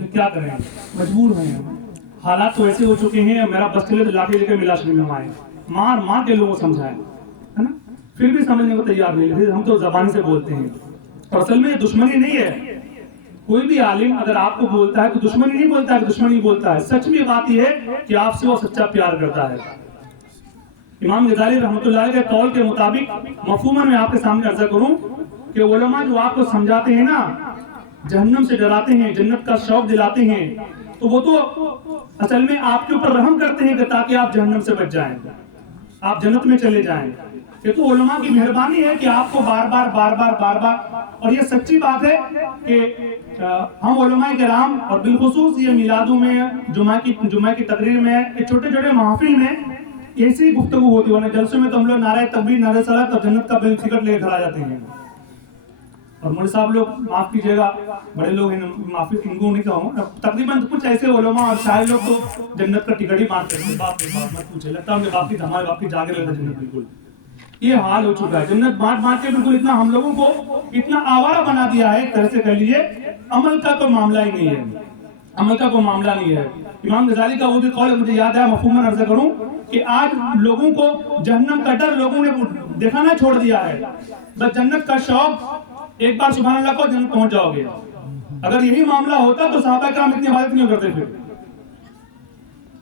کہ کیا کریں, مجبور ہیں, حالات تو ایسے ہو چکے ہیں, میرا بس چلے تو لاٹھی لے کے ملا شریف میں آئے, مار کے لوگوں کو سمجھائیں, ہے نا, پھر بھی سمجھنے کو تیار نہیں, ہم تو زبان سے بولتے ہیں. اور اصل میں یہ دشمنی نہیں ہے. کوئی بھی عالم اگر آپ کو بولتا ہے تو دشمنی نہیں بولتا ہے, دشمنی بولتا ہے. سچ میں بات یہ ہے کہ آپ سے وہ سچا پیار کرتا ہے. امام غزالی رحمۃ اللہ علیہ کے قول کے مطابق مفہوماً میں آپ کے سامنے عرض کروں کہ علماء جو آپ کو سمجھاتے ہیں نا, جہنم سے ڈراتے ہیں, جنت کا شوق دلاتے ہیں, تو وہ تو اصل میں آپ کے اوپر رحم کرتے ہیں کہ تاکہ آپ جہنم سے بچ جائیں, آپ جنت میں چلے جائیں. یہ تو علماء کی مہربانی ہے کہ آپ کو بار بار, اور یہ سچی بات ہے کہ ہم علماء کرام اور بالخصوص یہ میلادوں میں, جمعہ کی تقریر میں, چھوٹے چھوٹے محافل میں ایسی گفتگو ہوتی ہے. جلسوں میں تو ہم لوگ نعرہ تکبیر, نعرہ صلاۃ اور جنت کا بل ٹکٹ لے کر آ جاتے ہیں. اور مولوی صاحب لوگ معاف کیجیے گا, بڑے لوگ ہیں, معافی ان کو نہیں کہوں, تقریباً کچھ ایسے علماء اور شاعر لوگ تو جنت کا ٹکٹ ہی مارتے ہیں. باپ مت پوچھے, لگتا ہے باپ کی ہمارے باپ کی جاگے رہتا جنت. بالکل یہ حال ہو چکا ہے. جنت بانٹ کے بالکل اتنا ہم لوگوں کو اتنا آوارہ بنا دیا ہے, ایک طرح سے کہہ لیجیے عمل کا کوئی معاملہ ہی نہیں ہے, عمل کا کوئی معاملہ نہیں ہے. امام غزالی کا وہ بھی قول مجھے یاد ہے, مفہوماً عرض کروں کہ آج لوگوں کو جہنم کا ڈر لوگوں نے دکھانا چھوڑ دیا ہے. بس جنت کا شوق, ایک بار سبحان اللہ کو جنت پہنچ جاؤ گے. اگر یہی معاملہ ہوتا تو صحابہ کرام اتنی عبادت نہیں کرتے. پھر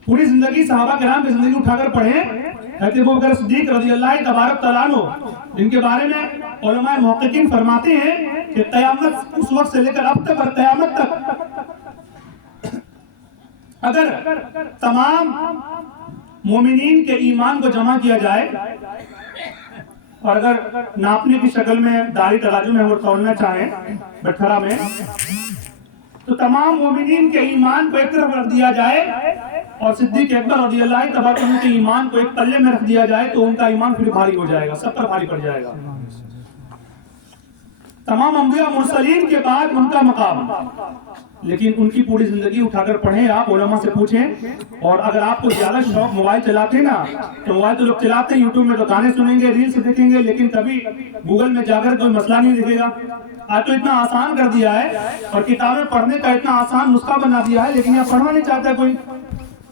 پوری زندگی صحابہ کرام کی زندگی اٹھا کر پڑھیں, حضرت ابوبکر صدیق رضی اللہ تبارک تعالیٰ عنہ, جن کے بارے میں علماء محققین فرماتے ہیں کہ قیامت اس وقت سے لے کر اب تک اور قیامت تک اگر تمام مومنین کے ایمان کو جمع کیا جائے اور اگر ناپنے کی شکل میں داڑھی تراجو میں وہ تولنا چاہیں بٹھرا میں, تو تمام مومنین کے ایمان کو ایک طرف رکھ دیا جائے اور صدیق اکبر رضی اللہ تبارک عنہ کے ایمان کو ایک پلے میں رکھ دیا جائے تو ان کا ایمان پھر بھاری ہو جائے گا, سب پر بھاری پڑ جائے گا. تمام انبیاء مرسلین کے بعد ان کا مقام, لیکن ان کی پوری زندگی اٹھا کر پڑھیں, آپ علماء سے پوچھیں. اور اگر آپ کو زیادہ شوق موبائل چلاتے ہیں نا, تو موبائل تو لوگ چلاتے ہیں, یوٹیوب میں تو گانے سنیں گے, ریلز دیکھیں گے, لیکن کبھی گوگل میں جا کر کوئی مسئلہ نہیں دکھے گا. آج تو اتنا آسان کر دیا ہے اور کتابیں پڑھنے کا اتنا آسان نسخہ بنا دیا ہے, لیکن یہ پڑھنا نہیں چاہتا کوئی.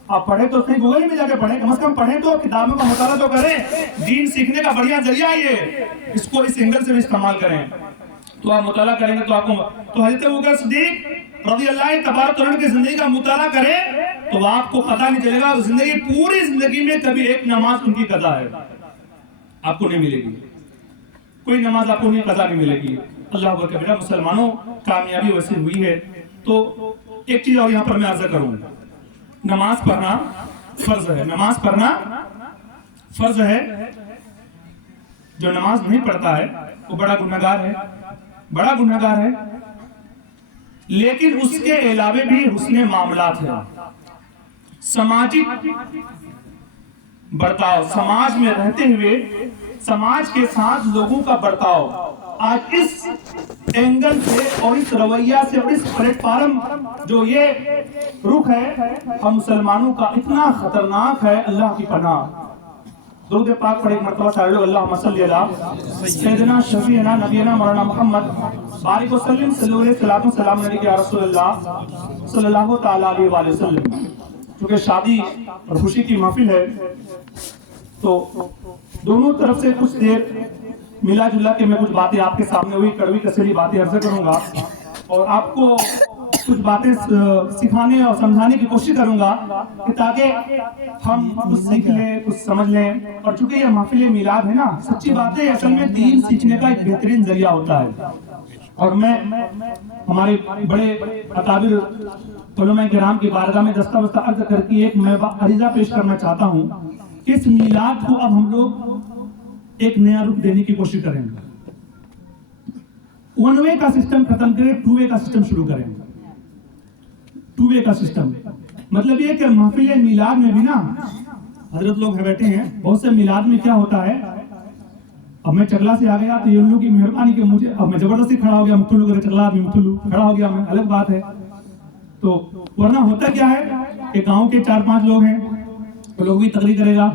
آپ پڑھیں تو صحیح, گوگل میں جا کے پڑھیں, کم از کم پڑھیں تو کتابوں کا مطالعہ تو کریں. دین سیکھنے کا بڑھیا ذریعہ یہ, اس کو اس اینگل سے بھی استعمال کریں تو آپ مطالعہ کریں گے. تو آپ کو تو حضرت ابوبکر صدیق رضی اللہ تبارک عنہ کی زندگی کا مطالعہ کریں تو آپ کو پتہ نہیں چلے گا زندگی, پوری زندگی میں کبھی ایک نماز ان کی قضا ہے آپ کو نہیں ملے گی, کوئی نماز آپ کو نہیں قضا نہیں ملے گی. اللہ اکبر. میرا مسلمانوں کامیابی ویسے ہوئی ہے. تو ایک چیز اور یہاں پر میں عرض کروں, نماز پڑھنا فرض ہے, نماز پڑھنا فرض ہے. جو نماز نہیں پڑھتا ہے وہ بڑا گنہگار ہے, بڑا گنہگار ہے. لیکن اس کے علاوہ بھی حسن معاملات ہیں, سماجی برتاؤ, سماج میں رہتے ہوئے سماج کے ساتھ لوگوں کا برتاؤ. آج اس اینگل سے اور اس رویہ سے اور اس پلیٹ فارم جو یہ رخ ہے ہم مسلمانوں کا اتنا خطرناک ہے, اللہ کی پناہ. درود پاک پڑھ ایک مرتبہ سارے لوگ, اللہم صلی علی سیدنا شفیعنا نبینا مولانا محمد بارک وسلم صلی اللہ علیہ وسلم علیہ یا رسول اللہ صلی اللہ تعالیٰ علیہ وآلہ وسلم. چونکہ شادی اور خوشی کی محفل ہے تو دونوں طرف سے کچھ دیر ملا جلا کے میں کچھ باتیں آپ کے سامنے ہوئی کڑوی کسری باتیں عرض کروں گا اور آپ کو کچھ باتیں سکھانے اور سمجھانے کی کوشش کروں گا کہ تاکہ ہم کچھ سیکھ لیں, کچھ سمجھ لیں. اور چونکہ یہ محفل میلاد ہے نا, سچی بات ہے اصل میں دین سیکھنے کا ایک بہترین ذریعہ ہوتا ہے. اور میں ہمارے بڑے اکابر علماء کرام کی بارگاہ میں دستہ وستہ عرض کر کے ایک میں عریضہ پیش کرنا چاہتا ہوں کہ اس میلاد کو اب ہم لوگ ایک نیا رخ دینے کی کوشش کریں گے. ون وے کا سسٹم ختم کریں, ٹو وے کا سسٹم شروع کریں. ٹو وے کا سسٹم مطلب یہ کہ محفل میلاد میں بھی نا حضرت لوگ بیٹھے ہیں, بہت سے میلاد میں کیا ہوتا ہے, اب میں چگلا سے آ گیا تو یہ ان لوگوں کی مہربانی کہ مجھے, اب میں زبردستی کھڑا ہو گیا, مختلو کرے چگلا آدمی مختلو کھڑا ہو گیا, میں الگ بات ہے. تو ورنہ ہوتا کیا ہے کہ گاؤں کے 4-5 لوگ ہیں, وہ لوگ بھی تقریر کرے گا,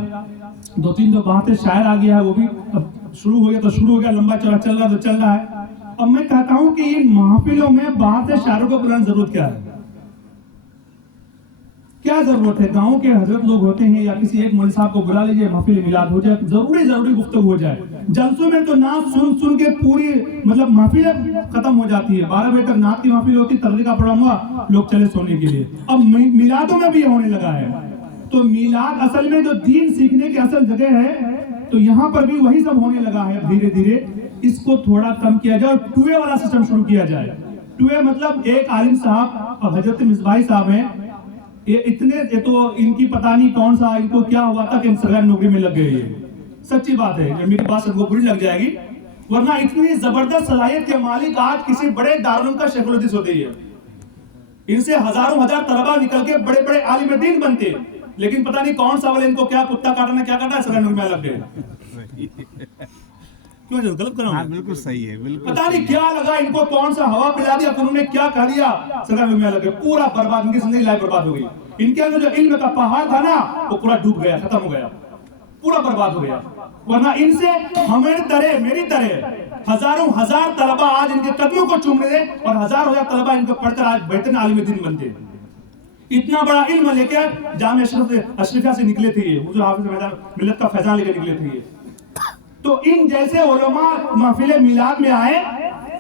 2-3 تو باہر سے شاعر آ گیا ہے, وہ بھی اب شروع ہو گیا تو شروع ہو گیا, لمبا چوڑا چل رہا تو چل رہا ہے. اب میں کہتا ہوں کہ ان محفلوں میں باہر سے شاعروں کو بلانے ضرورت کیا ہے, کیا ضرورت ہے؟ گاؤں کے حضرت لوگ ہوتے ہیں یا کسی ایک مولوی صاحب کو بلا لیجیے، محفل میلاد ہو جائے، ضروری گفتگو ہو جائے۔ جلسوں میں تو نعت سن کے پوری مطلب محفل ختم ہو جاتی ہے، 12 بجے تک نعت کی محفل ہوتی، تقریر کا پروگرام ہوا، لوگ چلے سونے کے لیے۔ اب میلادوں میں بھی ہونے لگا ہے۔ تو میلاد اصل میں جو دین سیکھنے کی اصل جگہ ہے، تو یہاں پر بھی وہی سب ہونے لگا ہے۔ دھیرے دھیرے اس کو تھوڑا کم کیا جائے اور ٹوئے والا سسٹم شروع کیا جائے۔ ٹوئے مطلب ایک عالم صاحب اور حضرت مصباحی صاحب ہیں، یہ تو ان کی پتہ نہیں کون سا ان کو کیا ہوا تھا کہ سرکاری نوکری میں لگ گئے۔ یہ سچی بات ہے، میری بات سب کو بری لگ جائے گی، ورنہ اتنی زبردست صلاحیت کے مالک آج کسی بڑے دارالعلوم کا شیخ الحدیث ہوتے ہی ہے۔ ان سے ہزاروں ہزار طلبہ نکل کے بڑے بڑے عالم دین بنتے، لیکن پتہ نہیں کون سا والے ان کو کیا کتا کاٹنا کیا کاٹا، سرکاری نوکری میں لگ گئے۔ غلط کر رہا ہوں؟ بالکل صحیح ہے، بالکل پتہ نہیں کیا لگا ان کو، کون سا ہوا پلا دیا، انہوں نے کیا کہہ دیا، سرکاری میں لگے، پورا برباد، ان کی زندگی لائف برباد ہو گئی۔ ان کے اندر جو علم کا پہاڑ تھا نا، وہ پورا ڈوب گیا، ختم ہو گیا، پورا برباد ہو گیا۔ ورنہ ان سے ہماری طرح، میری طرح ہزاروں ہزار طلبہ آج ان کے قدموں کو چوم رہے، اور ہزاروں ہزار طلبہ ان کو پڑھ کر آج بہترین عالم دین بنتے۔ اتنا بڑا علم لے کے جامعہ اشرفیہ سے نکلے تھے، یہ حضور حافظ ملت کا فیضان لے کے نکلے تھے۔ تو ان جیسے علماء محفل میلاد میں آئے،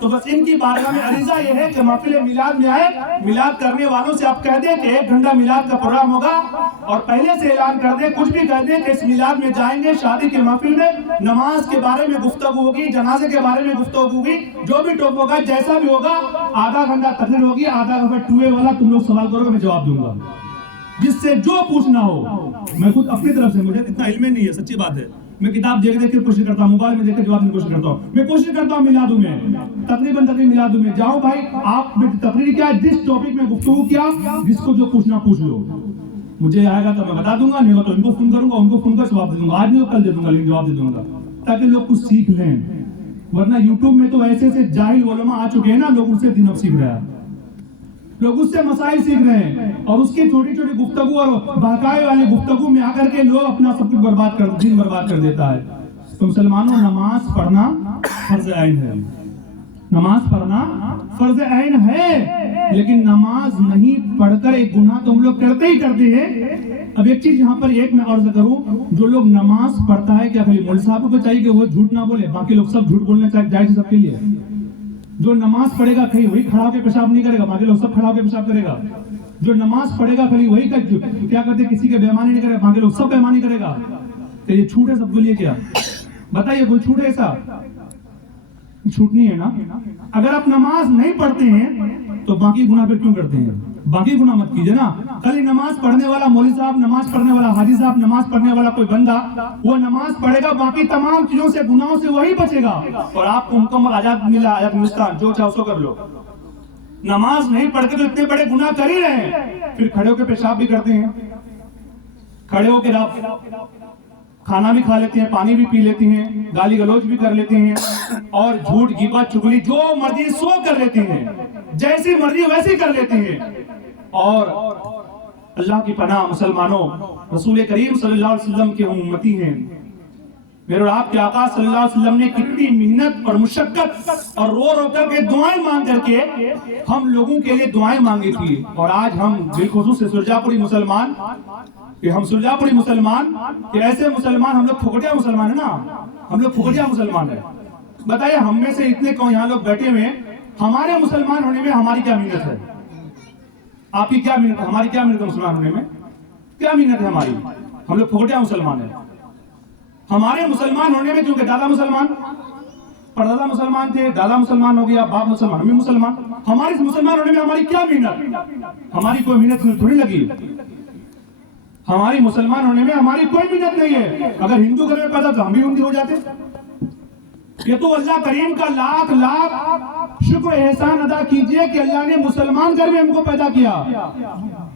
تو بس ان کی بارگاہ میں عریضہ یہ ہے کہ محفل میلاد میں آئے، میلاد کرنے والوں سے آپ کہہ دیں کہ 1 گھنٹہ میلاد کا پروگرام ہوگا، اور پہلے سے اعلان کر دیں، کچھ بھی کہہ دیں کہ اس میلاد میں جائیں گے، شادی کے محفل میں نماز کے بارے میں گفتگو ہوگی، جنازے کے بارے میں گفتگو ہوگی، جو بھی ٹاپک ہوگا، جیسا بھی ہوگا، آدھا گھنٹہ تقریر ہوگی، آدھا گھنٹہ ٹوئے والا، تم لوگ سوال کرو گے، میں جواب دوں گا، جس سے جو پوچھنا ہو۔ میں خود اپنی طرف سے، مجھے اتنا علم نہیں ہے، سچی بات ہے، میں کتاب دیکھ کے کوشش کرتا ہوں، موبائل میں دیکھ کے جواب دینے کی کوشش کرتا ہوں، میں کوشش کرتا ہوں میلادوں میں، تقریباً میلادوں میں جاؤ بھائی، آپ تقریر کیا، جس ٹاپک میں گفتگو کیا، جس کو جو پوچھنا پوچھ لو، مجھے آئے گا تو میں بتا دوں گا، نہیں تو ان کو فون کروں گا، ان کو فون کر جواب دے دوں گا، آج نہیں تو کل دے دوں گا، لیکن جواب دے دوں گا، تاکہ لوگ کچھ سیکھ لیں۔ ورنہ یوٹیوب میں تو ایسے ایسے جاہل علماء آ چکے ہیں نا، لوگ ان سے دین سیکھ رہے ہیں، لوگ اس سے مسائل سیکھ رہے ہیں، اور اس کی چھوٹی چھوٹی گفتگو اور بہکاوے والی گفتگو میں آ کر کے لوگ اپنا سب کچھ دین برباد کر دیتا ہے۔ تو مسلمانوں، نماز پڑھنا فرض عین ہے، نماز پڑھنا فرض عین ہے، لیکن نماز نہیں پڑھ کر ایک گناہ تو ہم لوگ کرتے ہی کرتے ہیں۔ اب ایک چیز یہاں پر ایک میں عرض کروں، جو لوگ نماز پڑھتا ہے، کیا خالی مولوی صاحب کو چاہیے کہ وہ جھوٹ نہ بولے، باقی لوگ سب جھوٹ بولنا چاہیے، جائز سب کے لیے۔ جو نماز پڑھے گا کہیں وہی کھڑا ہو کے پیشاب نہیں کرے گا، باقی لوگ سب کھڑا ہو کے پیشاب کرے گا۔ جو نماز پڑھے گا کہیں وہی کیا کہتے ہیں، کسی کے بےمانی نہیں کرے گا، باقی لوگ سب بےمانی کرے گا۔ کہ یہ چھوٹ ہے سب کے لیے؟ کیا بتائیے، کوئی چھوٹ ہے ایسا؟ چھوٹ نہیں ہے نا۔ اگر آپ نماز نہیں پڑھتے ہیں تو باقی گناہ پہ کیوں کرتے ہیں؟ باقی گناہ مت کیجئے نا۔ خالی نماز پڑھنے والا مولوی صاحب، نماز پڑھنے والا حاجی صاحب، نماز پڑھنے والا کوئی بندہ، وہ نماز پڑھے گا، باقی تمام چیزوں سے، گناہوں سے وہی بچے گا، اور آپ کو مکمل آزاد ملا، آزاد ہندوستان، جو چاہو سو کر لو۔ نماز نہیں پڑھ کے تو اتنے بڑے گناہ کر ہی رہے ہیں، پھر کھڑے ہو کے پیشاب بھی کرتے ہیں، کھڑے ہو کے کھانا بھی کھا لیتے ہیں، پانی بھی پی لیتے ہیں، گالی گلوچ بھی کر لیتے ہیں، اور جھوٹ غیبت چغلی جو مرضی سو کر لیتے ہیں، جیسی مرضی ویسی کر لیتے ہیں۔ اور اللہ کی پناہ مسلمانوں، رسول کریم صلی اللہ علیہ وسلم کے امتی ہیں، میرے اور آپ کے آقا صلی اللہ علیہ وسلم نے کتنی محنت اور مشقت اور رو رو کر کے دعائیں مانگ کر کے ہم لوگوں کے لیے دعائیں مانگی تھی، اور آج ہم بالخصوص سرجا پوری مسلمان، کہ ہم سرجا پوری مسلمان، کہ ایسے مسلمان، ہم لوگ پھکٹیا مسلمان ہیں نا، ہم لوگ پھکٹیا مسلمان ہیں۔ بتائیے ہم میں سے اتنے کون یہاں لوگ بیٹھے ہوئے ہیں، ہمارے مسلمان ہونے میں ہماری کیا محنت ہے؟ آپ کی کیا محنت ہے؟ ہماری کیا محنت ہے مسلمان ہونے میں؟ کیا محنت ہے ہماری؟ ہم لوگ پھکٹیا مسلمان ہیں۔ ہمارے مسلمان ہونے میں، کیونکہ دادا مسلمان، پردادا مسلمان تھے، دادا مسلمان ہو گیا، باپ مسلمان، ہم بھی مسلمان، ہمارے مسلمان ہونے میں ہماری کیا محنت؟ ہماری کوئی محنت تھوڑی لگی۔ ہماری مسلمان ہونے میں ہماری کوئی محنت نہیں ہے۔ اگر ہندو گھر میں پیدا تو ہم بھی ہندو ہو جاتے۔ یہ تو اللہ کریم کا لاکھ لاکھ شکر احسان ادا کیجئے کہ اللہ نے مسلمان گھر میں ہم کو پیدا کیا۔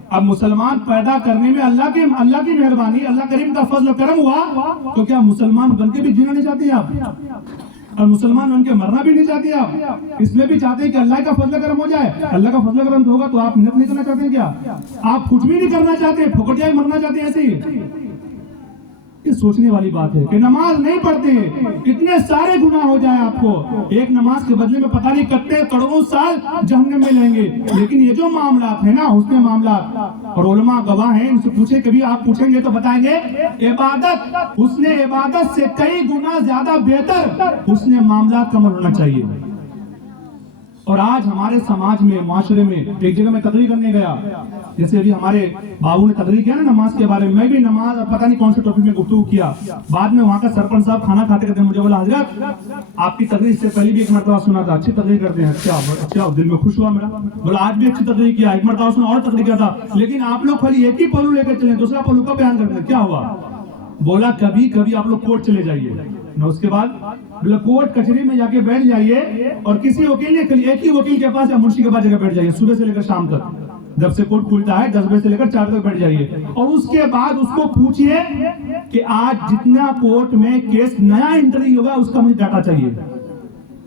اب مسلمان پیدا کرنے میں اللہ کی مہربانی، اللہ کریم کا فضل و کرم ہوا، تو کیا مسلمان بن کے بھی جینا نہیں چاہتے آپ؟ اور مسلمان بن کے مرنا بھی نہیں چاہتے آپ؟ اس میں بھی چاہتے ہیں کہ اللہ کا فضل و کرم ہو جائے۔ اللہ کا فضل و کرم ہوگا تو آپ محنت نہیں کرنا چاہتے ہیں کیا؟ آپ کچھ بھی نہیں کرنا چاہتے، پھکٹیا ہی مرنا چاہتے ہیں ایسے ہی؟ یہ سوچنے والی بات ہے کہ نماز نہیں پڑھتے اتنے سارے گناہ ہو جائے آپ کو، ایک نماز کے بدلے میں پتہ نہیں کتنے کروڑوں سال جہنم میں لیں گے، لیکن یہ جو معاملات ہیں نا حسن معاملات، اور علماء گواہ ہیں، ان سے پوچھیں، کبھی آپ پوچھیں گے تو بتائیں گے عبادت، حسن عبادت سے کئی گنا زیادہ بہتر حسن معاملات کا عمل ہونا چاہیے۔ اور آج ہمارے سماج میں، معاشرے میں، ایک جگہ میں تقریر کرنے گیا، جیسے ابھی ہمارے بابو نے تقریر کیا نا نماز کے بارے میں بھی نماز اور پتہ نہیں کون سے ٹاپک میں گفتگو کیا، بعد میں وہاں کا سرپنچ صاحب کھانا کھاتے کرتے مجھے بولا حضرت آپ کی تقریر سے پہلے بھی ایک مرتبہ سنا تھا، اچھی تقریر کرتے ہیں، اچھا دل میں خوش ہوا میرا، بولا آج بھی اچھی تقریر کیا، ایک مرتبہ اس نے اور تقریر کیا تھا، لیکن آپ لوگ خالی ایک ہی پہلو لے کر چلیں، دوسرا پہلو کا بیان کرتے ہیں، کیا ہوا؟ بولا کبھی کبھی آپ لوگ کورٹ چلے جائیے، اس کے بعد بولا کورٹ کچہری میں جا کے بیٹھ جائیے اور کسی وکیل نے ایک ہی وکیل کے پاس یا منشی کے پاس جا کے بیٹھ جائیے صبح سے لے کر شام تک، جب سے کورٹ کھلتا ہے 10 بجے سے لے کر 4 بجے تک بیٹھ جائیے، اور اس کے بعد اس کو پوچھئے کہ آج جتنا کورٹ میں کیس نیا انٹری ہوگا اس کا مجھے ڈاٹا چاہیے،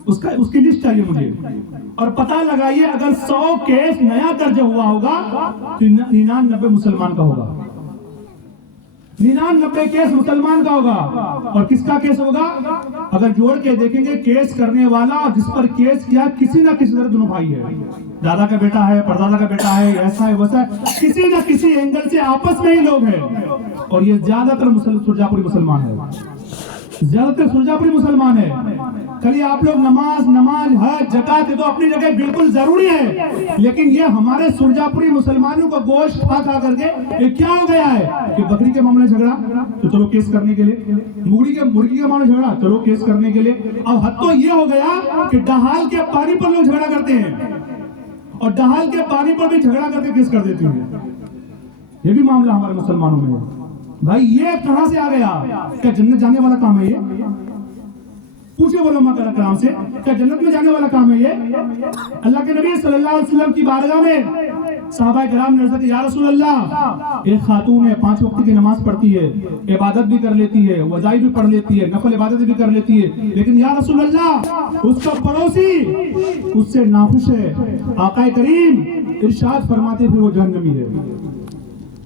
اس کی لسٹ چاہیے مجھے، اور پتہ لگائیے اگر 100 کیس نیا درج ہوا ہوگا تو 99 مسلمان کا ہوگا، 99 کیس مسلمان کا ہوگا، اور کس کا کیس ہوگا؟ اگر جوڑ کے دیکھیں گے کیس کرنے والا اور جس پر کیس کیا کسی نہ کسی طرح دونوں بھائی ہے، دادا کا بیٹا ہے، پردادا کا بیٹا ہے، ایسا ہے ویسا ہے، کسی نہ کسی اینگل سے آپس میں ہی لوگ ہیں، اور یہ زیادہ تر سرجاپوری مسلمان ہے، زیادہ تر سرجاپوری مسلمان ہے۔ کلی آپ لوگ نماز حج زکات تو اپنی جگہ بالکل ضروری ہے، لیکن یہ ہمارے سرجاپوری مسلمانوں کو گوشت کھا کر کے یہ کیا ہو گیا ہے کہ بکری کے معاملے جھگڑا تو چلو کیس کرنے کے لیے، مرغی کے معاملے جھگڑا چلو کیس کرنے کے لیے، اب حد تو یہ ہو گیا کہ ڈھال کے پانی پر لوگ جھگڑا کرتے ہیں اور ڈھال کے پانی پر بھی جھگڑا کر کے کیس کر دیتے ہیں، یہ بھی معاملہ ہمارے مسلمانوں میں ہے۔ بھائی یہ کہاں سے آ گیا؟ کیا جنت جانے والا کام ہے یہ؟ پوچھے علماء کرام سے، کیا جنت میں جانے والا کام ہے یہ؟ اللہ کے نبی صلی اللہ علیہ وسلم کی بارگاہ میں صحابہ کرام نے عرض کیا یا رسول اللہ، ایک خاتون ہے 5 وقت کی نماز پڑھتی ہے، عبادت بھی کر لیتی ہے، وظائف بھی پڑھ لیتی ہے، نفل عبادت بھی کر لیتی ہے، لیکن یا رسول اللہ اس کا پڑوسی اس سے ناخوش ہے، آقا کریم ارشاد فرماتے پھر وہ جہنمی ہے۔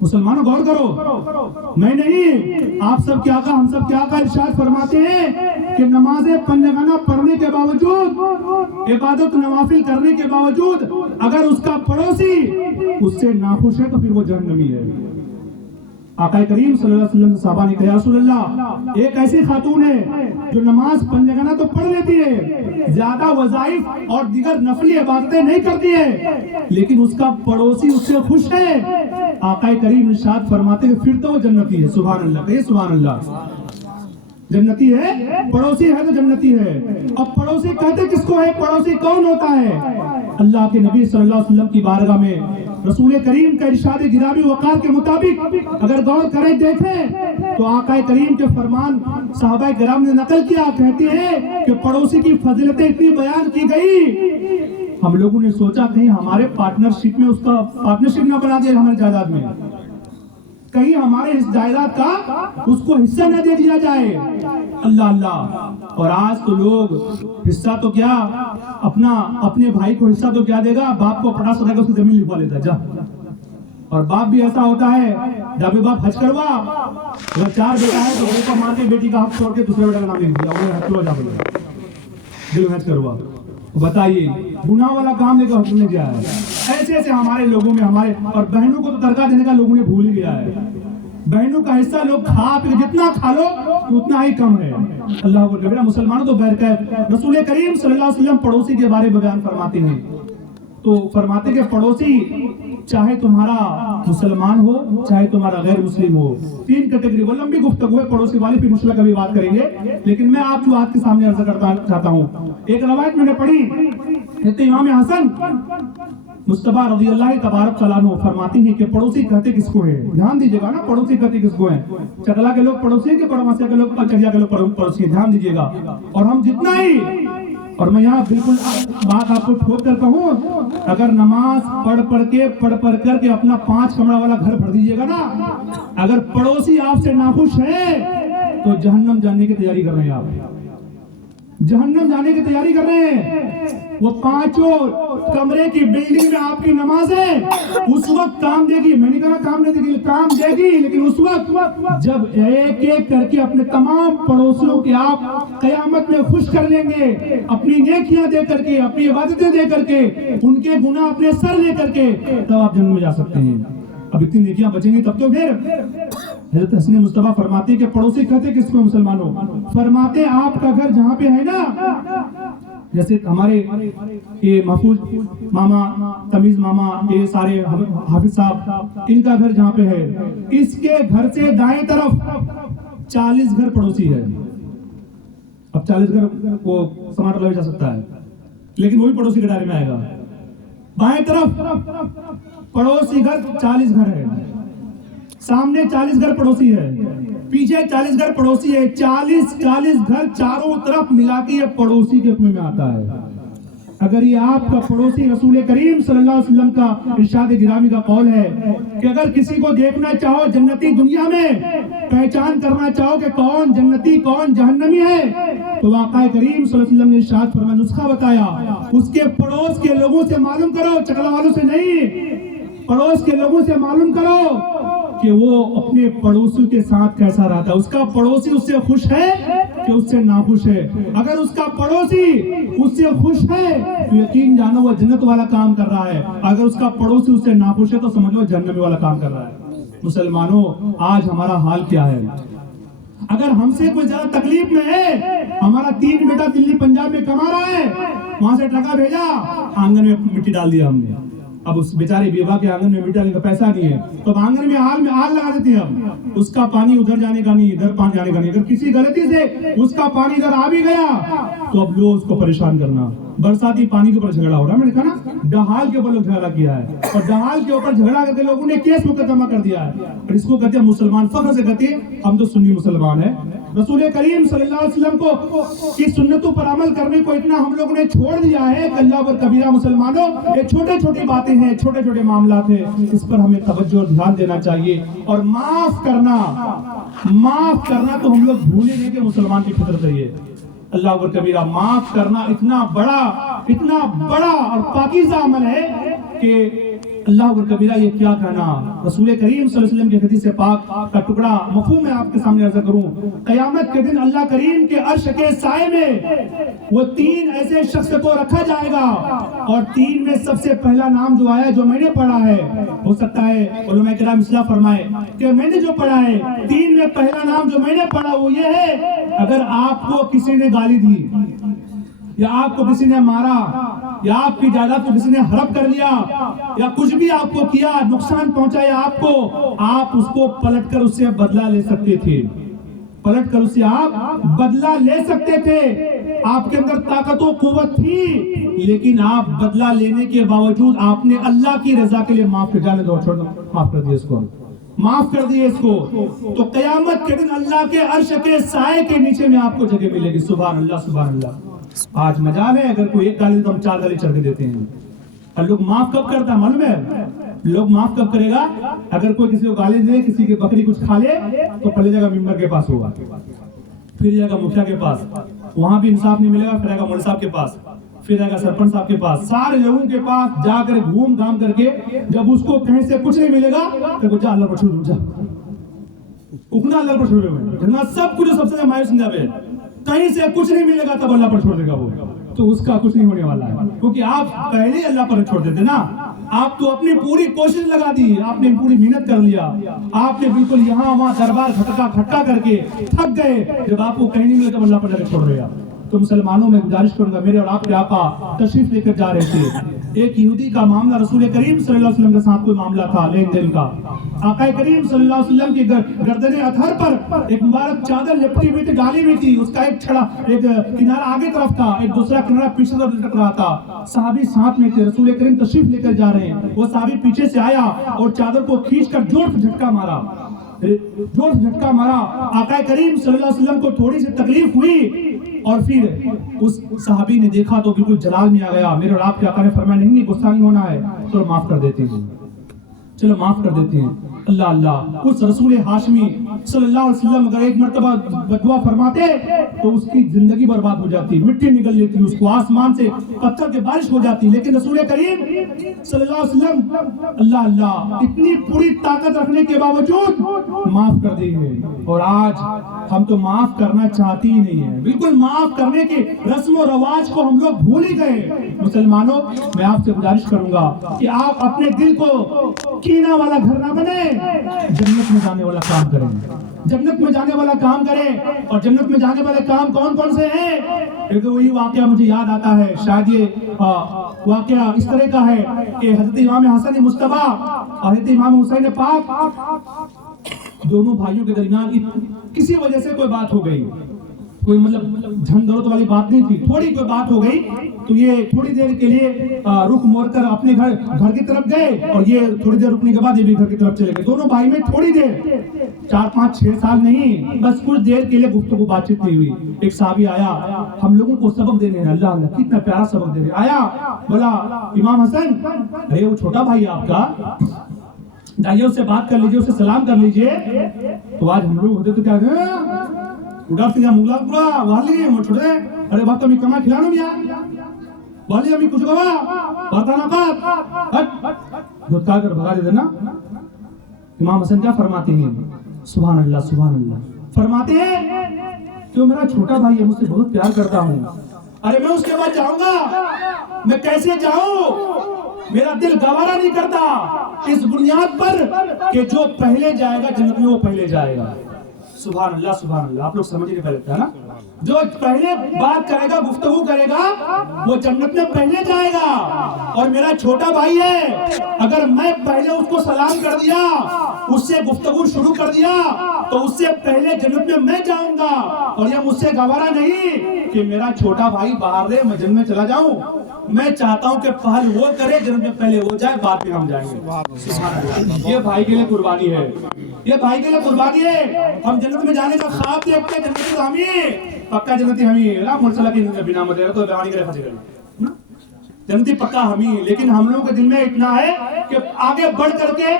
مسلمانوں غور کرو، میں نہیں، آپ سب کے آقا، ہم سب کے آقا ارشاد فرماتے ہیں کہ نمازیں پنجگانہ پڑھنے کے باوجود، عبادت نوافل کرنے کے باوجود اگر اس کا پڑوسی اس سے ناخوش ہے تو پھر وہ جہنمی ہے۔ آقا کریم صلی اللہ علیہ وسلم صحابہ نے کہا یا رسول اللہ ایک ایسی خاتون ہے جو نماز پنجگانہ تو پڑھ لیتی ہے، زیادہ وظائف اور دیگر نفلی عبادتیں نہیں کرتی ہے، لیکن اس کا پڑوسی اس سے خوش ہے، آقا کریم ارشاد فرماتے ہیں پھر تو وہ جنتی ہے۔ سبحان اللہ، کہیے سبحان اللہ، جنتی ہے، پڑوسی ہے تو جنتی ہے۔ اب پڑوسی کہتے کس کو ہے؟ پڑوسی کون ہوتا ہے؟ اللہ کے نبی صلی اللہ علیہ وسلم کی بارگاہ میں رسول کریم کا ارشاد گرامی وقار کے مطابق اگر غور کریں دیکھیں تو آقا کریم کے فرمان صحابہ کرام نے نقل کیا، کہتے ہیں کہ پڑوسی کی فضیلتیں اتنی بیان کی گئی، ہم لوگوں نے سوچا کہیں ہمارے پارٹنرشپ میں اس کا پارٹنرشپ نہ بنا دیا ہمارے جائیداد میں، کہیں ہمارے اس جائیداد کا اس کو حصہ نہ دے دیا جائے۔ اللہ اللہ، اور آج تو لوگ حصہ تو کیا اپنے بھائی کو حصہ تو کیا دے گا، باپ کو 50 ہزار کا اس کی زمین لکھوا لیتا ہے جا، اور باپ بھی ایسا ہوتا ہے جب باپ حج کروا، اگر 4 بیٹا ہے تو بیٹے کو مار کے بیٹی کا حق چھوڑ کے دوسرے بیٹے کا نام لکھ دیا، انہیں حج کروا جا بولے دل حج کروا۔ بتائیے گناہ والا کام لے کر حکم نے کیا ہے؟ ایسے ایسے ہمارے لوگوں میں ہمارے، اور بہنوں کو تو ترکہ دینے کا لوگوں نے بھول ہی گیا ہے، بہنوں کا حصہ لوگ کھا پی جتنا کھا لو اتنا ہی کم ہے۔ اللہ کو میرا مسلمانوں تو بہرکیف رسول کریم صلی اللہ علیہ وسلم پڑوسی کے بارے میں بیان فرماتے ہیں تو فرماتے کہ پڑوسی چاہے تمہارا مسلمان ہو چاہے تمہارا غیر مسلم ہو، 3 کیٹیگری، وہ لمبی گفتگو ہے پڑوسی والی، پھر انشاءاللہ کبھی بات کریں گے، لیکن میں آپ کو آج کے سامنے عرض کرنا چاہتا ہوں۔ ایک روایت میں نے پڑھی، امام حسن مصطفیٰ رضی اللہ تبارک تعالیٰ عنہ فرماتے ہیں کہ پڑوسی کہتے کس کو ہے؟ دھیان دیجیے گا نا، پڑوسی کہتے کس کو ہیں؟ چکلا کے لوگ پڑوسی ہیں کہ پڑوسیا کے لوگ، چڑیا کے لوگ پڑوسی ہیں؟ دھیان دیجیے گا۔ اور ہم جتنا ہی، اور میں یہاں بالکل بات آپ کو ٹھوک کر کہوں، اگر نماز پڑھ کر کے اپنا 5 کمرہ والا گھر بھر دیجیے گا نا، اگر پڑوسی آپ سے ناخوش ہے تو جہنم جانے کی تیاری کر رہے ہیں آپ، جہنم جانے کی تیاری کر رہے ہیں، وہ 5 کمرے کی بلڈنگ میں آپ کی نماز ہے، اس وقت کام دے گی. میں نہیں کہا کام نہیں دے گی، کام دے گی، لیکن اس وقت جب ایک ایک کر کے اپنے تمام پڑوسیوں کے آپ قیامت میں خوش کر لیں گے، اپنی نیکیاں دے کر کے، اپنی عبادتیں دے کر کے، ان کے گناہ اپنے سر لے کر کے، تب آپ جنت میں جا سکتے ہیں. اب اتنی نیکیاں بچیں گی تب تو پھر. حضرت حسن مصطفیٰ فرماتے کہ پڑوسی کہتے کس کو مسلمانوں، فرماتے آپ کا گھر جہاں پہ ہے نا، جیسے ہمارے یہ محفوظ ماما، تمیز ماما، یہ سارے حافظ صاحب، ان کا گھر جہاں پہ ہے، اس کے گھر سے دائیں طرف 40 گھر پڑوسی ہے. اب 40 گھر وہ سماٹ لگا جا سکتا ہے، لیکن وہی پڑوسی کے دائرے میں آئے گا. بائیں طرف پڑوسی گھر 40 گھر ہے، سامنے 40 گھر پڑوسی ہے، پیچھے 40 گھر پڑوسی ہے. 40 گھر چاروں طرف ملا کے یہ پڑوسی کے کنویں میں آتا ہے. اگر یہ آپ کا پڑوسی رسول کریم صلی اللہ علیہ وسلم کا ارشاد گرامی کا قول ہے کہ اگر کسی کو دیکھنا چاہو جنتی دنیا میں، پہچان کرنا چاہو کہ کون جنتی کون جہنمی ہے، تو واقعہ کریم صلی اللہ علیہ وسلم نے ارشاد فرمایا، نسخہ بتایا، اس کے پڑوس کے لوگوں سے معلوم کرو، چکلا والوں سے نہیں، پڑوس کے لوگوں سے معلوم کرو کہ وہ اپنے پڑوسی کے ساتھ کیسا رہتا ہے. اس کا پڑوسی اس سے خوش ہے کہ اس سے ناخوش ہے. اگر اس کا پڑوسی اس سے خوش ہے تو یقین جانو وہ جنت والا کام کر رہا ہے، اگر اس کا پڑوسی اس سے ناخوش ہے تو سمجھ لو جہنم والا کام کر رہا ہے. مسلمانوں، آج ہمارا حال کیا ہے؟ اگر ہم سے کوئی زیادہ تکلیف میں ہے، ہمارا 3 بیٹا دلی پنجاب میں کما رہا ہے، وہاں سے ٹرکا بھیجا، آنگن میں مٹی ڈال دیا ہم نے. اب اس بیچارے بیوہ کے آنگن میں مٹی ڈالنے کا پیسہ نہیں ہے تو اب آنگن میں آل لگا دیتے ہیں. اب اس کا پانی ادھر جانے کا نہیں، ادھر پانی جانے کا نہیں. اگر کسی غلطی سے اس کا پانی ادھر آ بھی گیا تو اب لوگ اس کو پریشان کرنا. برساتی پانی کے اوپر جھگڑا ہو رہا ہے، میں نے کہا نا ڈہال کے اوپر لوگ جھگڑا کیا ہے، اور ڈہال کے اوپر جھگڑا کر کے لوگوں نے کیس مقدمہ کر دیا ہے. اور اس کو کہتے ہیں مسلمان، فخر سے کہتے ہیں ہم تو سنی مسلمان ہیں. رسول کریم صلی اللہ علیہ وسلم کو کی سنتوں پر عمل کرنے کو اتنا ہم لوگوں نے چھوڑ دیا ہے کہ اللہ پر کبیرہ. مسلمانوں، یہ چھوٹے چھوٹی باتیں ہیں، چھوٹے چھوٹے معاملات ہیں، اس پر ہمیں توجہ اور دھیان دینا چاہیے. اور معاف کرنا تو ہم لوگ بھولے نہیں کہ مسلمان کی فطرت ہے یہ. اللہ پر کبیرہ، معاف کرنا اتنا بڑا اور پاکیزہ عمل ہے کہ اللہ اکبر کبیرہ. یہ کیا کہنا، رسول کریم صلی اللہ علیہ وسلم کی حدیث پاک کا ٹکڑا مفہوم میں آپ کے سامنے عرض کروں. قیامت کے دن اللہ کریم کے عرش کے سائے میں وہ 3 ایسے شخص کو رکھا جائے گا، اور 3 میں سب سے پہلا نام جو آیا، جو میں نے پڑھا ہے، ہو سکتا ہے علماء کرام اصلاح فرمائے کہ میں نے جو پڑھا ہے، 3 میں پہلا نام جو میں نے پڑھا وہ یہ ہے، اگر آپ کو کسی نے گالی دی، یا آپ کو کسی نے مارا، یا آپ کی جائیداد کو کسی نے ہڑپ کر لیا، یا کچھ بھی آپ کو کیا، نقصان پہنچایا آپ کو، آپ اس کو پلٹ کر اس سے بدلہ لے سکتے تھے. پلٹ کر اس سے آپ بدلہ لے سکتے تھے. آپ کے اندر طاقت و قوت تھی، لیکن آپ بدلہ لینے کے باوجود آپ نے اللہ کی رضا کے لیے معاف کر جانے دو، چھوڑ دو، معاف کر دیا اس کو، معاف کر دیے اس کو. تو قیامت کے دن اللہ کے عرش کے سائے کے نیچے میں آپ کو جگہ ملے گی. سبحان اللہ، سبحان اللہ. آج مجال ہے، اگر کوئی 1 گالی تو ہم 4 گالی چڑھ کے دیتے ہیں. اور لوگ معاف کب کرتا ہے معلوم ہے؟ لوگ معاف کب کرے گا؟ اگر کوئی کسی کو گالی دے، کسی کی بکری کچھ کھا لے، تو پہلے جگہ ممبر کے پاس ہوگا، پھر جائے گا مکھیا کے پاس، وہاں بھی انصاف نہیں ملے گا، پھر آئے گا مولوی صاحب کے پاس، پھر آئے گا سرپنچ صاحب کے پاس، سارے لوگوں کے پاس جا کر گھوم گھام کر کے جب اس کو کہیں سے کچھ نہیں ملے گا تو جا اللہ پر چھوڑ دو، جا اکنا اللہ پر چھوڑے ہوئے جناب. سب کچھ سب سے مایوس نہ ہوئے، کہیں سے کچھ نہیں ملے گا تب اللہ پر چھوڑ دے گا وہ، تو اس کا کچھ نہیں ہونے والا ہے، کیونکہ آپ پہلے اللہ پر چھوڑ دیتے نا. آپ تو اپنی پوری کوشش لگا دی، آپ نے پوری محنت کر لیا، آپ نے بالکل یہاں وہاں دربار کھٹکا کر کے تھک گئے، جب آپ کو کہیں نہیں ملے تب اللہ پر جا چھوڑ دیا. تو مسلمانوں میں گزارش کروں گا، میرے اور آپ کے آقا تشریف لے کر جا رہے تھے. ایک یہودی کا معاملہ، رسول کریم صلی اللہ علیہ وسلم کے ساتھ کوئی معاملہ تھا لین دین کا. آقا کریم صلی اللہ علیہ وسلم کی گردن اطہر پر ایک مبارک چادر لپٹی ہوئی تھی، ڈالی ہوئی تھی. اس کا ایک کنارہ آگے طرف تھا، ایک دوسرا کنارہ پیچھے طرف لٹک رہا تھا. صحابی ساتھ میں تھے، رسول کریم تشریف لے کر جا رہے ہیں. وہ صحابی پیچھے سے آیا اور چادر کو کھینچ کر زور سے جھٹکا مارا. آقا کریم صلی اللہ علیہ وسلم کو تھوڑی سی تکلیف ہوئی، اور پھر اس صحابی نے دیکھا تو بالکل جلال میں آ گیا. میرے اور آپ کے آقا نے فرمایا نہیں، غصہ نہیں ہونا ہے، چلو معاف کر دیتے ہیں، چلو معاف کر دیتے ہیں. اللہ اللہ، اس رسول ہاشمی صلی اللہ علیہ وسلم اگر ایک مرتبہ بددعا فرماتے تو اس کی زندگی برباد ہو جاتی، مٹی نکل لیتی، اس کو آسمان سے پتھر کی بارش ہو جاتی، لیکن رسول کریم صلی اللہ علیہ وسلم اللہ اتنی پوری طاقت رکھنے کے باوجود معاف کر دی ہے۔ اور آج ہم تو معاف کرنا چاہتے ہی نہیں ہیں، بالکل معاف کرنے کے رسم و رواج کو ہم لوگ بھول ہی گئے۔ مسلمانوں، میں آپ سے گزارش کروں گا کہ آپ اپنے دل کو کینہ والا گھر نہ بنے، جنت میں جانے والا کام کریں، جنت میں جانے والا کام کریں۔ اور جنت میں جانے والے کام کون کون سے ہیں؟ ایک وہی واقعہ مجھے یاد آتا ہے، شاید یہ واقعہ اس طرح کا ہے کہ حضرت امام حسن مصطفیٰ اور حضرت امام حسین پاک دونوں بھائیوں کے درمیان کسی وجہ سے کوئی بات ہو گئی، کوئی مطلب جھنجھوڑ والی بات نہیں تھی، تھوڑی کوئی بات ہو گئی تو یہ تھوڑی دیر کے لیے رخ موڑ کر اپنے گھر کی طرف گئے، اور یہ تھوڑی دیر رکنے کے بعد یہ بھی گھر کی طرف چلے گئے۔ دونوں بھائی میں تھوڑی دیر، 4 5 6 سال نہیں، بس کچھ دیر کے لیے گفتگو بات چیت نہیں ہوئی۔ ایک صحابی آیا، ہم لوگوں کو سبق دینے ہیں، اللہ اللہ کتنا پیارا سبق دے رہے، آیا بولا امام حسن، ارے وہ چھوٹا بھائی آپ کا، جائیے اس سے بات کر لیجئے، اسے سلام کر لیجئے۔ تو آج ہم لوگ ہوتے تو کیا اڑاتے ہیں مولا پورا والی مو چھوڑے، ارے بات ہمیں کما کھلانا بھی والی ہمیں کچھ کہا باتانا بات ہٹ دھتکا کر بھگا دیتے نا۔ امام حسن کیا فرماتے ہیں؟ سبحان اللہ سبحان اللہ، فرماتے ہیں کہ وہ میرا چھوٹا بھائی ہے، مجھ سے بہت پیار کرتا ہوں، ارے میں اس کے بعد جاؤں گا، میں کیسے جاؤں؟ میرا دل گوارا نہیں کرتا اس بنیاد پر کہ جو پہلے جائے گا جنت میں وہ پہلے جائے گا۔ سبحان اللہ سبحان اللہ، آپ لوگ سمجھ نہیں پہلے تھا نا، جو پہلے بات کرے گا گفتگو کرے گا وہ جنت میں پہلے جائے گا۔ اور میرا چھوٹا بھائی ہے، اگر میں پہلے اس کو سلام کر دیا، اس سے گفتگو شروع کر دیا تو اس سے پہلے جنت میں جاؤں گا، اور یہ مجھ سے گوارا نہیں کہ میرا چھوٹا بھائی باہر رہے میں جنت میں چلا جاؤں، میں چاہتا ہوں کہ پہل وہ کرے جنت میں پہلے وہ جائے، بعد میں ہم جائیں گے۔ سبحان اللہ، یہ بھائی کے لیے قربانی ہے، یہ بھائی کے لیے قربانی ہے۔ ہم جنت میں جانے کا خواب دیکھتے ہیں، جنت میں ہمیں پکا جنتی ہمیں مرسلہ کی بنا مدیرہ تو بیانی کرے پھنسی گئی جنتی پکا ہمیں، لیکن ہم لوگوں کے دل میں اتنا ہے کہ آگے بڑھ کر کے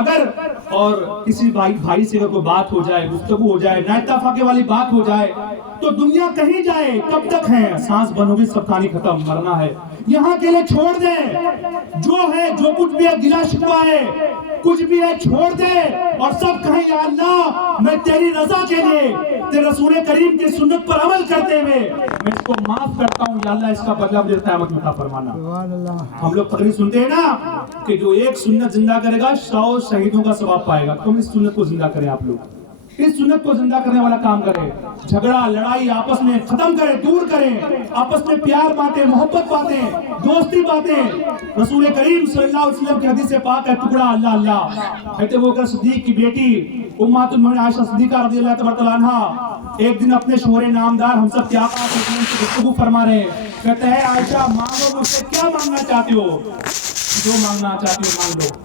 اگر اور کسی بھائی سے اگر کوئی بات ہو جائے، گفتگو ہو جائے، نا اتفاقی والی بات ہو جائے تو دنیا کہیں جائے، کب تک ہے، سانس بند ہوگی، سب کہانی ختم، مرنا ہے، یہاں کے لیے چھوڑ دے، جو ہے جو کچھ بھی ہے گلا شکوا ہے کچھ بھی ہے چھوڑ دے، اور سب کہیں یا اللہ میں تیری رضا کے لیے تیرے رسول کریم کی سنت پر عمل کرتے ہوئے میں اس کو معاف کرتا ہوں، یا اللہ اس کا بدلہ مجھے قیامت میں عطا فرمانا۔ ہم لوگ تقریر سنتے ہیں نا کہ جو ایک سنت زندہ کرے گا 100 شہیدوں کا ثواب پائے گا، تم اس سنت کو زندہ کریں، آپ لوگ اس سنت کو زندہ کرنے والا کام کریں، جھگڑا لڑائی آپس میں ختم کریں، دور کریں، آپس میں پیار بانٹیں، محبت بانٹیں، دوستی بانٹیں۔ رسول کریم صلی اللہ علیہ وسلم کی حدیث پاک ہے، ٹکڑا اللہ اللہ، حضرت ابوبکر صدیق کی بیٹی امہات المؤمنین عائشہ صدیقہ رضی اللہ تعالی عنہا ایک دن اپنے شوہر نامدار ہم سب کے آقا صلی اللہ علیہ وسلم سے گفتگو فرما رہے ہیں، کہتے ہیں عائشہ مانگو مجھ سے، کیا مانگنا چاہتے ہو، جو مانگنا چاہتے ہو مانگ لو۔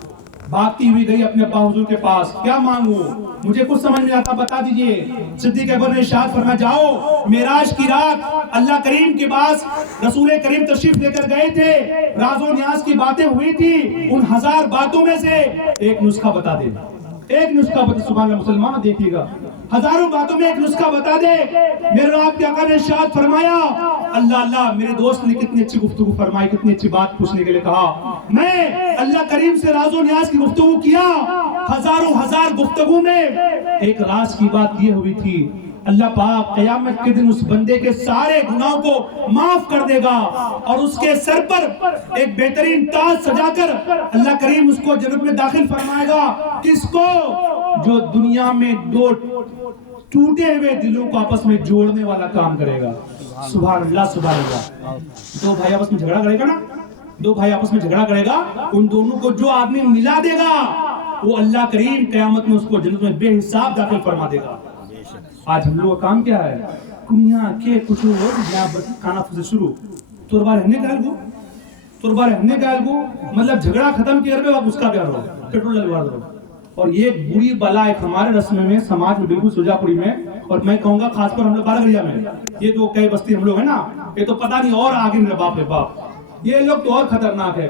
بھاگتی ہوئی گئی اپنے ابا حضور کے پاس، کیا مانگوں، مجھے کچھ سمجھ نہیں آتا، بتا دیجئے۔ صدیق اکبر نے ارشاد فرمایا، جاؤ معراج کی رات اللہ کریم کے پاس رسول کریم تشریف لے کر گئے تھے، راز و نیاز کی باتیں ہوئی تھی، ان 1000 باتوں میں سے ایک نسخہ بتا دے، ایک نسخہ بتا، سبحان اللہ مسلمان دیکھیے گا، ہزاروں باتوں میں ایک نسخہ بتا دے۔ میرے آپ کے آقا نے ارشاد فرمایا، اللہ اللہ میرے دوست نے کتنی اچھی گفتگو فرمائی، کتنی اچھی بات پوچھنے کے لیے کہا، میں اللہ کریم سے راز و نیاز کی گفتگو کیا، ہزار گفتگو میں ایک راز کی بات یہ ہوئی تھی، اللہ پاک قیامت کے دن اس بندے کے سارے گناہوں کو معاف کر دے گا، اور اس کے سر پر ایک بہترین تاج سجا کر اللہ کریم اس کو جنت میں داخل فرمائے گا۔ کس کو؟ جو دنیا میں دو ٹوٹے ہوئے دلوں کو آپس میں جوڑنے والا کام کرے گا۔ سبحان اللہ سبحان اللہ۔ دو بھائی آپس میں جھگڑا کرے گا نا، دو بھائی آپس میں جھگڑا کرے گا، ان دونوں کو جو آدمی ملا دے گا وہ اللہ کریم قیامت میں اس کو جنت میں بے حساب داخل فرما دے گا۔ آج ہم لوگ کا کام کیا ہے؟ کنیا کے کچھ کھانا پھسے شروع تربار رہنے کا الگو، تربار رہنے کا الگو، مطلب جھگڑا ختم کیا رہے، اس کا کیا رہو، پیٹرول لگوا دو۔ اور یہ بری بلا ایک ہمارے رسم میں سماج میں بالکل سجا پوری میں، اور میں کہوں گا خاص پر ہم لوگ بارگڑیا میں، یہ تو کئی بستی ہم لوگ ہیں نا، یہ تو پتہ نہیں اور آگے میرے باپ رے باپ، یہ لوگ تو اور خطرناک ہے۔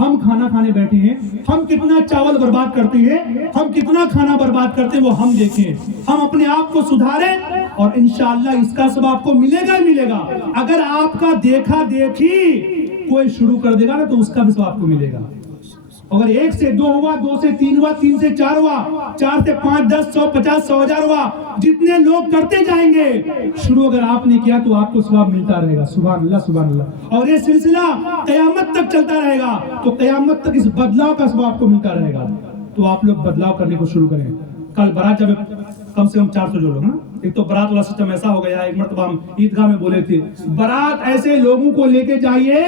ہم کھانا کھانے بیٹھے ہیں, ہم کتنا چاول برباد کرتے ہیں, ہم کتنا کھانا برباد کرتے ہیں, وہ ہم دیکھیں. ہم اپنے آپ کو سدھاریں اور انشاءاللہ اس کا سب آپ کو ملے گا ہی ملے گا. اگر آپ کا دیکھا دیکھی کوئی شروع کر دے گا نا تو اس کا بھی سب آپ کو ملے گا. اگر 1 سے 2 ہوا, 2 سے 3 ہوا, 3 سے 4 ہوا, 4 سے 5, 10, 100, 50, 100,000 ہوا, جتنے لوگ کرتے جائیں گے شروع اگر آپ نے کیا تو آپ کو ثواب ملتا رہے گا. سبحان اللہ سبحان اللہ. اور یہ سلسلہ قیامت تک چلتا رہے گا, تو قیامت تک اس بدلاؤ کا ثواب آپ کو ملتا رہے گا. تو آپ لوگ بدلاؤ کرنے کو شروع کریں. کل بارات جب کم سے کم 400 جو لوگ نا, ایک تو بارات والا سسٹم ایسا ہو گیا ہے, ایک مرتبہ ہم عیدگاہ میں بولے تھے, بارات ایسے لوگوں کو لے کے جائیے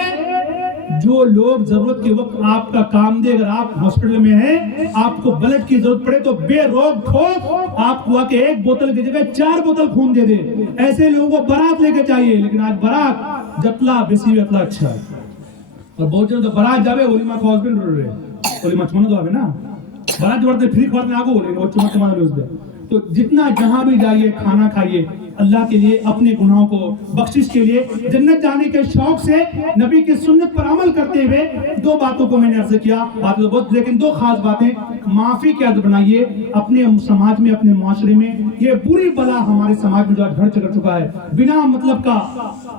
جو لوگ ضرورت کے وقت آپ کا کام دے. اگر آپ ہاسپٹل میں ہیں, آپ کو بلڈ کی ضرورت پڑے تو بے روک ٹھوک آپ کو آ کے 1 بوتل کی جگہ 4 بوتل خون دے دے. ایسے لوگوں کو بارات لے کے چاہیے. لیکن آج بارات جتلا بیسی اتلا اچھا ہے, اور بہت جن تو بارات جاوے ولیمہ کو ہاسپٹل رہ رہے ولیمہ چھوڑنا تو آگے نا, بارات جو بڑھتے فری خواتنے آگو بولے وہ چمت چمانا اس پہ. تو جتنا جہاں بھی جائیے کھانا کھائیے اللہ کے لیے, اپنے گناہوں کو بخشش کے لیے, جنت جانے کے شوق سے نبی کی سنت پر عمل کرتے ہوئے. 2 باتوں کو میں نے عرض کیا, باتیں تو بہت, لیکن 2 خاص باتیں. معافی کی عادت بنائیے اپنے سماج میں, اپنے معاشرے میں. یہ بری بلا ہمارے سماج میں جو گھر چکر چکا ہے بنا مطلب کا.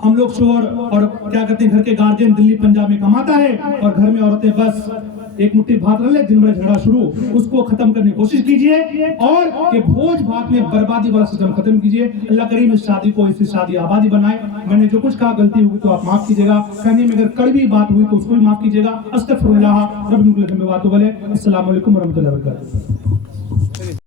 ہم لوگ شور اور کیا کہتے ہیں, گھر کے گارجین دلی پنجاب میں کماتا ہے اور گھر میں عورتیں بس ایک مٹھی بھات رہ لے, دن بھر جھگڑا شروع. اس کو ختم کرنے کی کوشش کیجئے اور یہ بھوج بھات میں بربادی والا سسٹم ختم کیجئے. اللہ کریم اس شادی کو, اس شادی آبادی بنائے. میں نے جو کچھ کہا غلطی ہوئی تو آپ معاف کیجئے گا, کہنے میں اگر کڑوی بات ہوئی تو اس کو بھی معاف کیجئے گا. استغفر اللہ رب العالمین. السلام علیکم ورحمۃ اللہ وبرکاتہ.